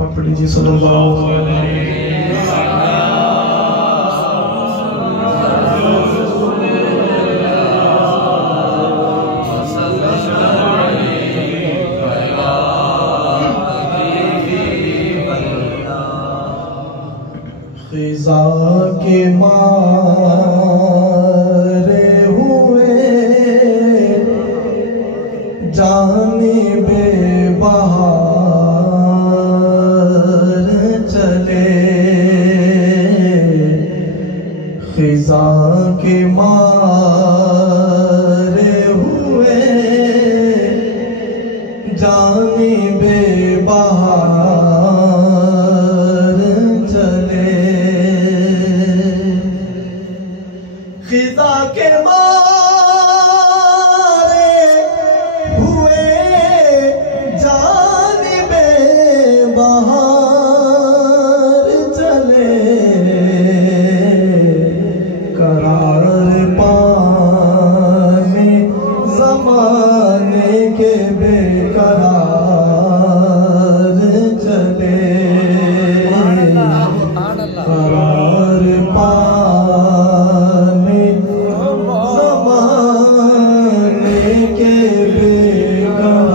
पाक पढ़ लीजिए सल्लल्लाहु अलैहि खिज़ा के मारे हुए जानिबे बहार चले, खिज़ा के मारे हुए जानिबे बहार चले, खिज़ा के मारे हुए जानिबे बहार चले, करार पाने ज़माने के बेकरार चले, करार पाने ज़माने के बेकरार,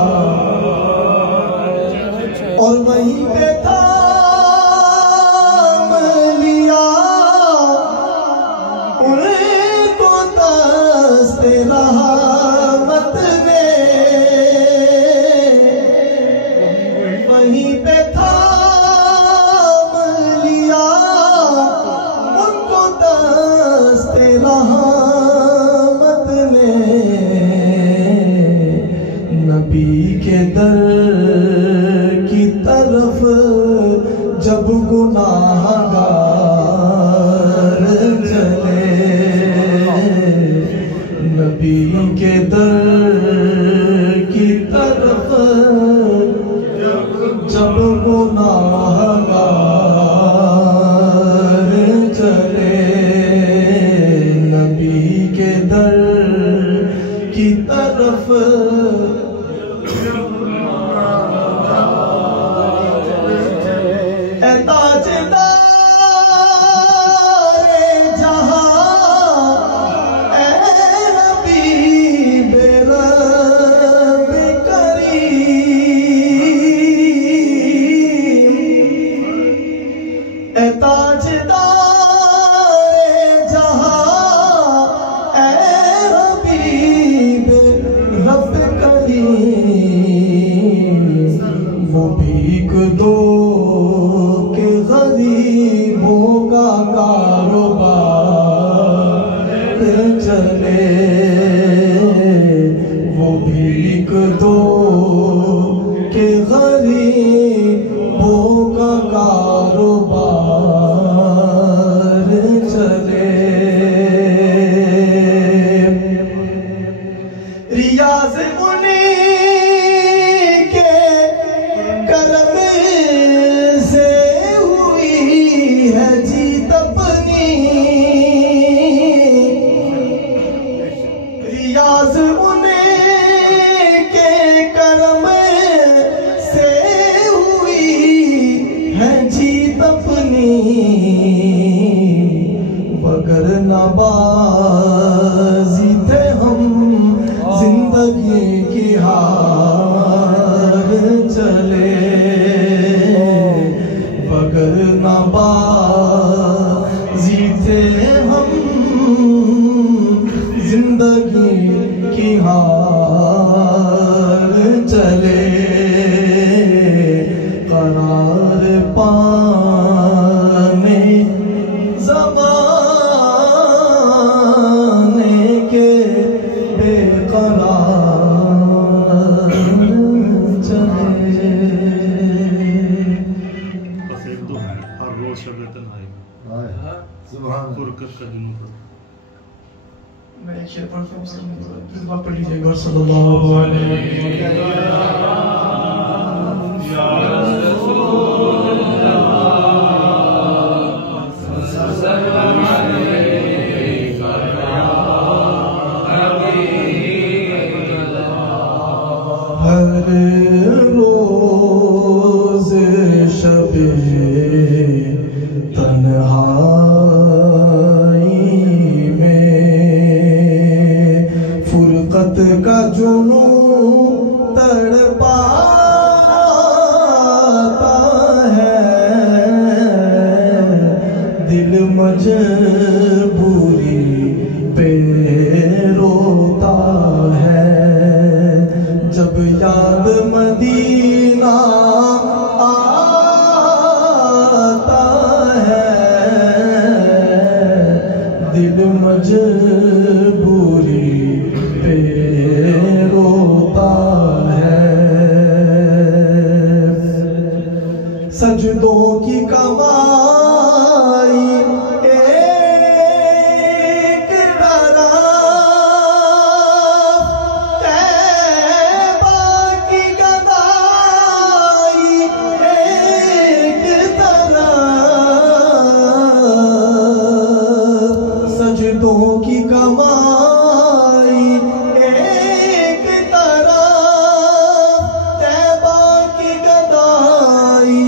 और वहीं पे थाम लिया उनको दस्ते रहमत ने, वहीं पे थाम लिया उनको दस्ते रहमत ने, नबी के दर की तरफ जब गुनाहगार चले, नबी के दर की तरफ जब गुनाहगार चले, नबी के दर की तरफ ए ताजदारे जहां ए हबीबे रब करीम, ए ताजदारे जहां ए हबीबे रब करीम, वो भीख दो के गरीबों का कारोबार चले, वो भीख दो के गरीबों का कारोबार चले, रियाज़ उन्हीं के करम से हुई है जीत अपनी, रियाज़ उन्हीं के करम से हुई है जीत अपनी, बगर नबाजी थे हम जिंदगी की हार चले, बगर नबाजी थे हम जिंदगी की हार चले, करार पाने ज़माने के बेकरार चले। बस एक दो हर रोज शब तन्हाई सुभान फुरकत का जुनून पर मैं एक शेर पढ़ता हूँ, फिर आप पढ़ लीजिएगा सल्लल्लाहु अलैहि हर रोज शब जुनू तड़पाता है, दिल मजबूरी पे रोता है। जब याद मदीना आता है, दिल मजबूरी पे रोता है। सजदों की कमाई एक तरफ, तैबा की गदाई एक तरफ। सजदों की कमाई एक तरफ, तैबा की गदाई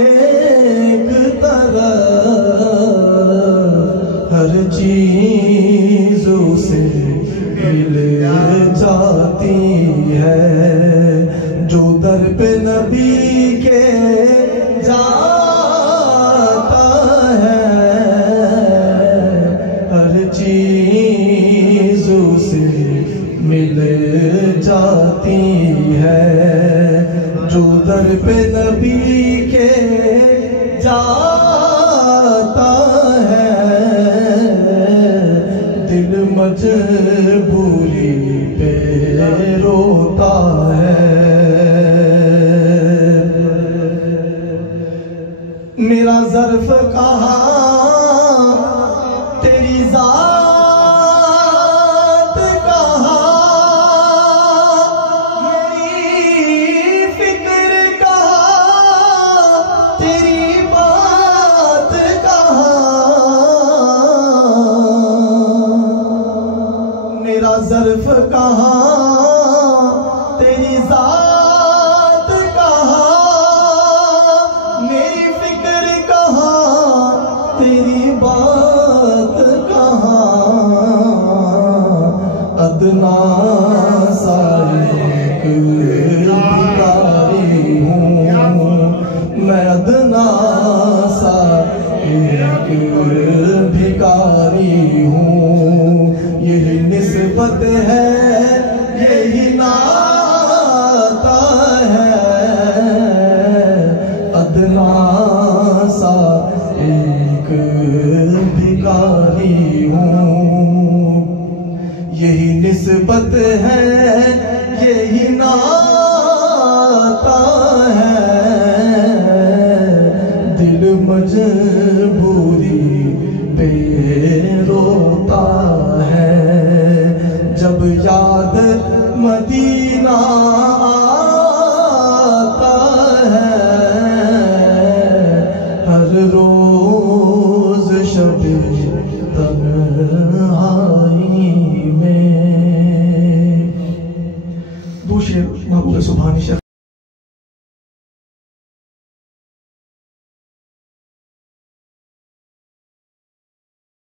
एक तरफ। हर चीज उसे मिल जाती है, जो दर पे नबी के जाता है। हर चीज उसे मिल जाती है, जो दर पे नबी के जाता है। दिल मजबूरी पे रोता है। मेरा ज़र्फ कहाँ, तेरी ज़ात कहाँ, मेरी फिक्र कहाँ, तेरी बात कहाँ। मेरा ज़र्फ कहाँ, तेरी ज़ात कहाँ, मेरी फिक्र कहाँ, तेरी बात कहाँ। अदना सा एक भिखारी हूँ मैं, अदना सा एक भिखारी हूँ। यही निस्बत है, यही नाता है। अदना सा एक भिखारी हूँ, यही निस्बत है, यही नाता है। दिल मजबूरी पे रोता है, जब याद मदीना